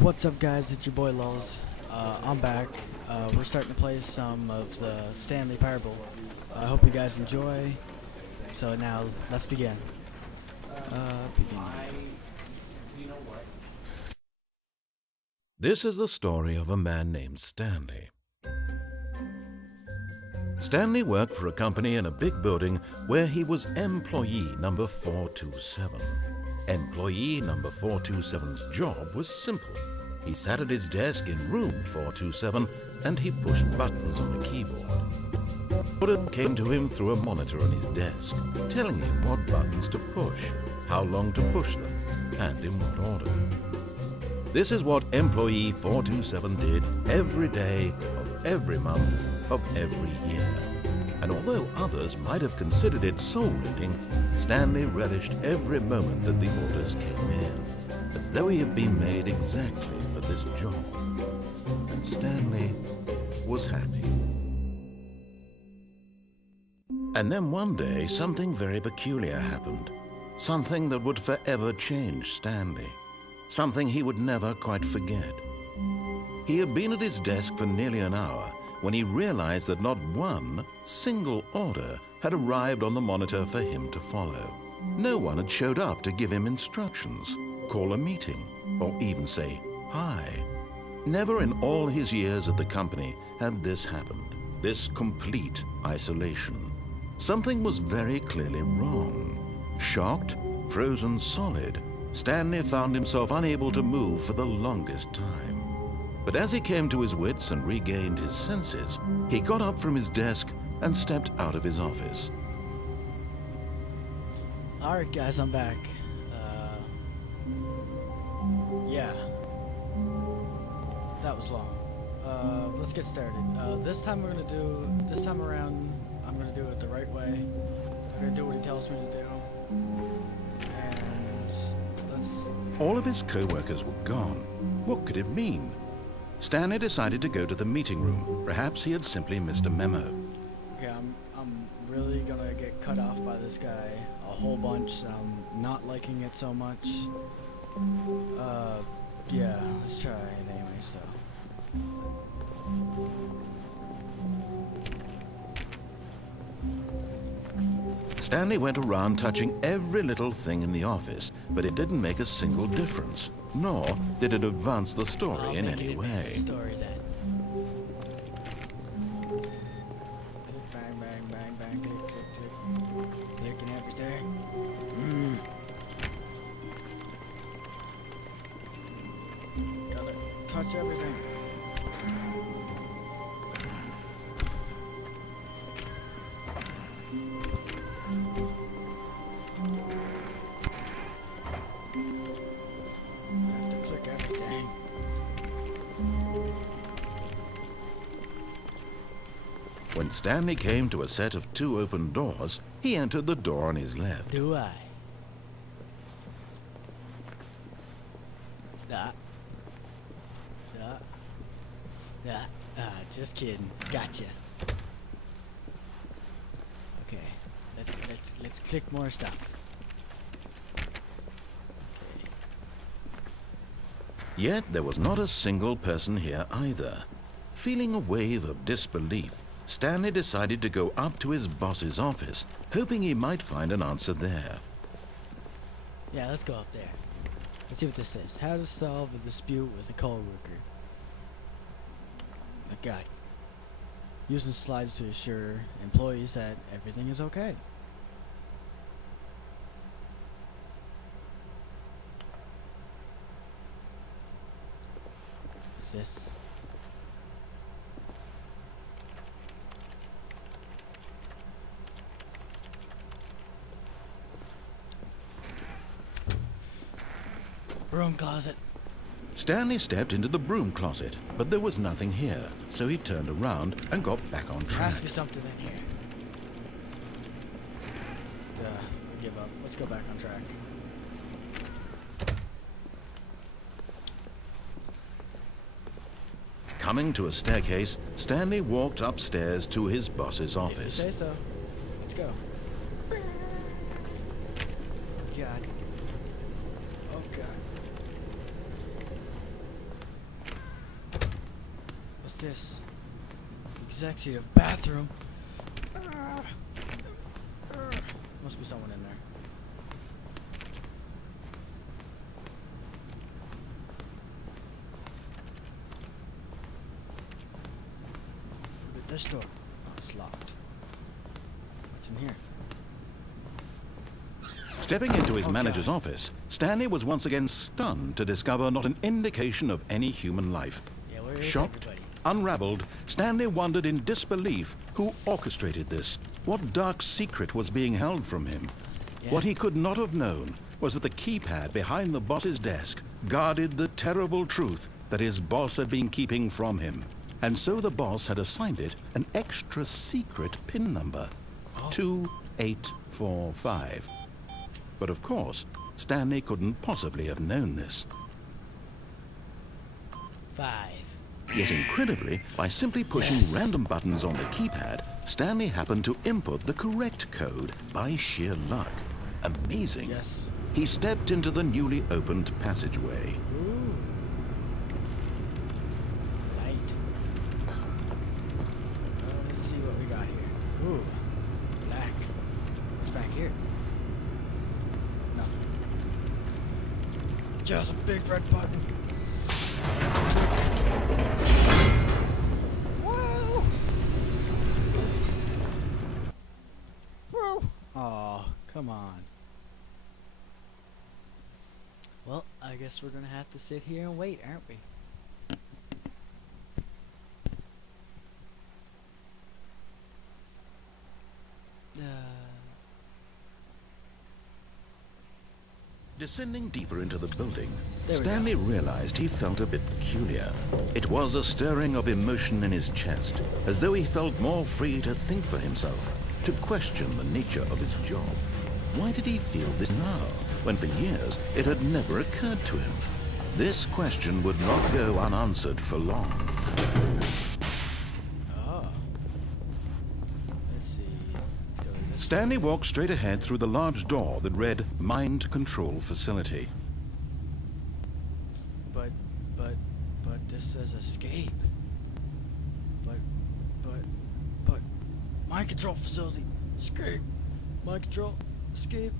What's up, guys? It's your boy Lulz. I'm back. We're starting to play some of the Stanley Parble. I hope you guys enjoy. So now, let's begin. This is the story of a man named Stanley. Stanley worked for a company in a big building where he was employee number 427. Employee number 427's job was simple. He sat at his desk in room 427 and he pushed buttons on a keyboard. Order came to him through a monitor on his desk, telling him what buttons to push, how long to push them, and in what order. This is what employee 427 did every day of every month of every year. And although others might have considered it soul-reading, Stanley relished every moment that the orders came in, as though he had been made exactly for this job. And Stanley was happy. And then one day, something very peculiar happened. Something that would forever change Stanley. Something he would never quite forget. He had been at his desk for nearly an hour when he realized that not one single order had arrived on the monitor for him to follow. No one had showed up to give him instructions, call a meeting, or even say hi. Never in all his years at the company had this happened, this complete isolation. Something was very clearly wrong. Shocked, frozen solid, Stanley found himself unable to move for the longest time. But as he came to his wits and regained his senses, he got up from his desk and stepped out of his office. Alright, guys, I'm back. Yeah. That was long. Let's get started. This time around, I'm gonna do it the right way. I'm gonna do what he tells me to do. And let's... All of his co-workers were gone. What could it mean? Stanley decided to go to the meeting room. Perhaps he had simply missed a memo. Okay, I'm really gonna get cut off by this guy a whole bunch. I'm not liking it so much. Yeah, let's try it anyway, so. Stanley went around touching every little thing in the office, but it didn't make a single difference, nor did it advance the story in any way. Story then. Bang, bang, bang, bang, click, click, click, clicking everything. Gotta touch everything. When Stanley came to a set of 2 open doors, he entered the door on his left. Do I? Just kidding. Gotcha. Okay, let's click more stuff. Yet there was not a single person here either. Feeling a wave of disbelief, Stanley decided to go up to his boss's office, hoping he might find an answer there. Yeah, let's go up there. Let's see what this says. How to solve a dispute with a coworker. A guide. Using slides to assure employees that everything is okay. What's this? Broom closet. Stanley stepped into the broom closet, but there was nothing here, so he turned around and got back on There track. has to be something in here. I give up. Let's go back on track. Coming to a staircase, Stanley walked upstairs to his boss's office. If you say so. Let's go. God. Oh, God. this? Executive bathroom. Must be someone in there. Look at this door. Oh, it's locked. What's in here? Stepping into his manager's office, Stanley was once again stunned to discover not an indication of any human life. Yeah, where is Shocked, everybody? unraveled, Stanley wondered in disbelief who orchestrated this. What dark secret was being held from him? Yeah. What he could not have known was that the keypad behind the boss's desk guarded the terrible truth that his boss had been keeping from him. And so the boss had assigned it an extra secret PIN number, 2845. But of course, Stanley couldn't possibly have known this. 5. Yet incredibly, by simply pushing random buttons on the keypad, Stanley happened to input the correct code by sheer luck. Amazing. Yes. He stepped into the newly opened passageway. Ooh. Light. Let's see what we got here. Ooh. Black. What's back here? Nothing. Just a big red button. Whoa! Whoa! Aw, come on. Well, I guess we're gonna have to sit here and wait, aren't we? Descending deeper into the building, There we Stanley realized he felt a bit peculiar. It was a stirring of emotion in his chest, as though he felt more free to think for himself, to question the nature of his job. Why did he feel this now, when for years it had never occurred to him? This question would not go unanswered for long. Oh. Let's see. Let's go to this. Stanley walked straight ahead through the large door that read Mind Control Facility. But this says escape. But, mind control facility, escape. Mind control, escape.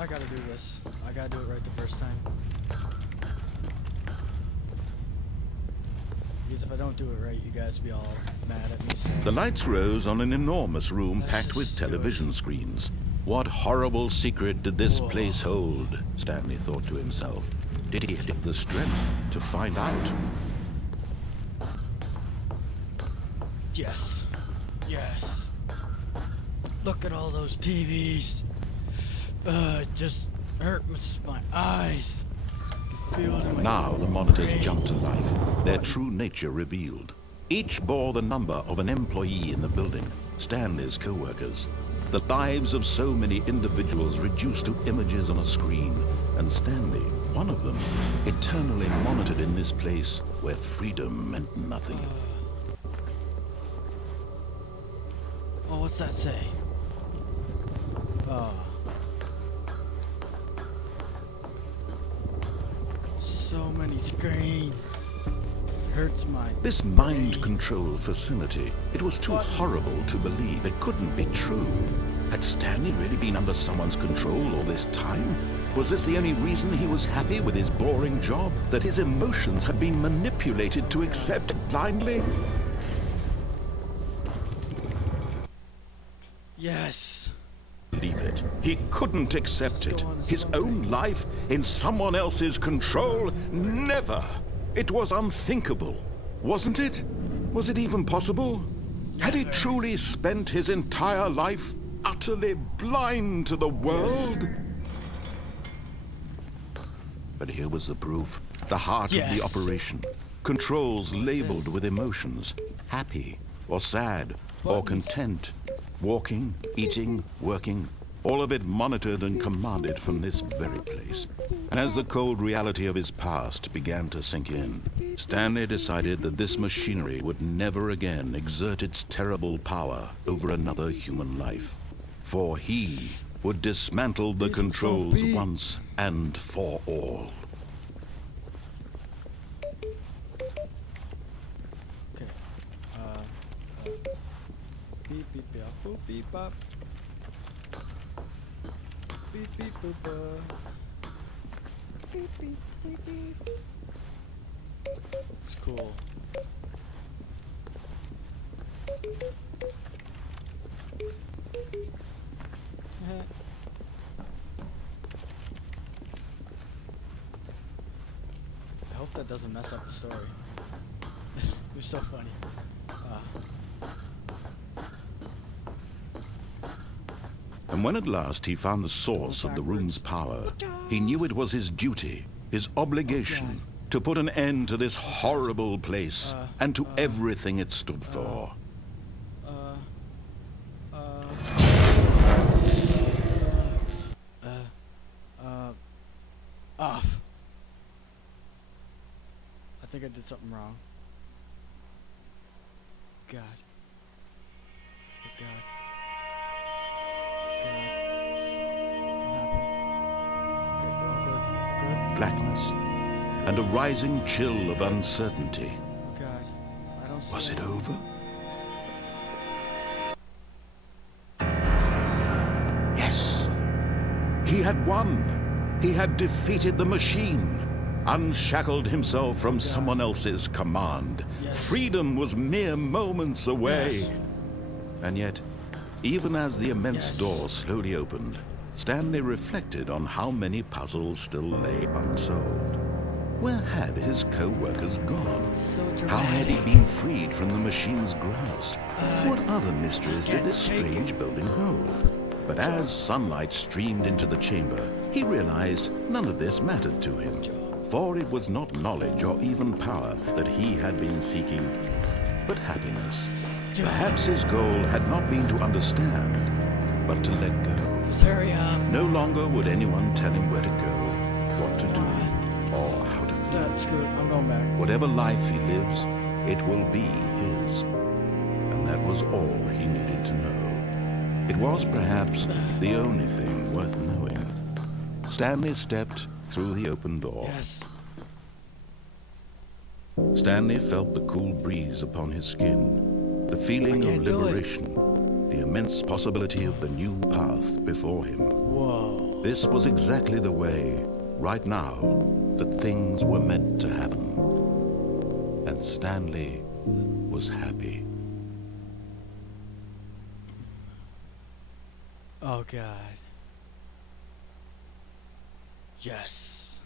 I gotta do this. I gotta do it right the first time. Because if I don't do it right, you guys will be all mad at me. So. The lights rose on an enormous room Let's packed with just do it. television screens. What horrible secret did this place hold? Stanley thought to himself. Did he have the strength to find out? Yes. Yes. Look at all those TVs. It just hurts my eyes. Feel it in my Now the monitors brain. jumped to life, their true nature revealed. Each bore the number of an employee in the building, Stanley's co-workers. The lives of so many individuals reduced to images on a screen, and Stanley, one of them, eternally monitored in this place where freedom meant nothing. Oh, what's that say? Oh. So many screens. Hurts my This mind control facility, it was too horrible to believe it couldn't be true. Had Stanley really been under someone's control all this time? Was this the only reason he was happy with his boring job? That his emotions had been manipulated to accept blindly? Yes. Believe it. He couldn't accept it. His own life in someone else's control? Never! It was unthinkable, wasn't it? Was it even possible? Had he truly spent his entire life utterly blind to the world? But here was the proof. The heart of the operation. Controls labeled with emotions. Happy, or sad, or content. Walking, eating, working. All of it monitored and commanded from this very place. And as the cold reality of his past began to sink in, Stanley decided that this machinery would never again exert its terrible power over another human life. For he would dismantle the controls once and for all. be all boop beep bop. Beep beep boop beep beep beep beep. It's cool. I hope that doesn't mess up the story. You're so funny. And when at last he found the source of the room's power, he knew it was his duty, his obligation, to put an end to this horrible place and to everything it stood for. Off. I think I did something wrong. God. Oh God. Blackness and a rising chill of uncertainty. Oh God. I don't see Was it over? Yes. He had won. He had defeated the machine, unshackled himself from someone else's command. Yes. Freedom was mere moments away. Yes. And yet, even as the immense door slowly opened, Stanley reflected on how many puzzles still lay unsolved. Where had his co-workers gone? So How had he been freed from the machine's grasp? What other mysteries did this strange building hold? But as sunlight streamed into the chamber, he realized none of this mattered to him. For it was not knowledge or even power that he had been seeking, but happiness. Perhaps his goal had not been to understand, but to let go. Just hurry up. No longer would anyone tell him where to go, what to do, or how to feel. Screw it. I'm going back. Whatever life he lives, it will be his. And that was all he needed to know. It was perhaps the only thing worth knowing. Stanley stepped through the open door. Yes. Stanley felt the cool breeze upon his skin, the feeling of liberation, the immense possibility of the new path before him. Whoa. This was exactly the way, right now, that things were meant to happen. And Stanley was happy. Oh God. Yes.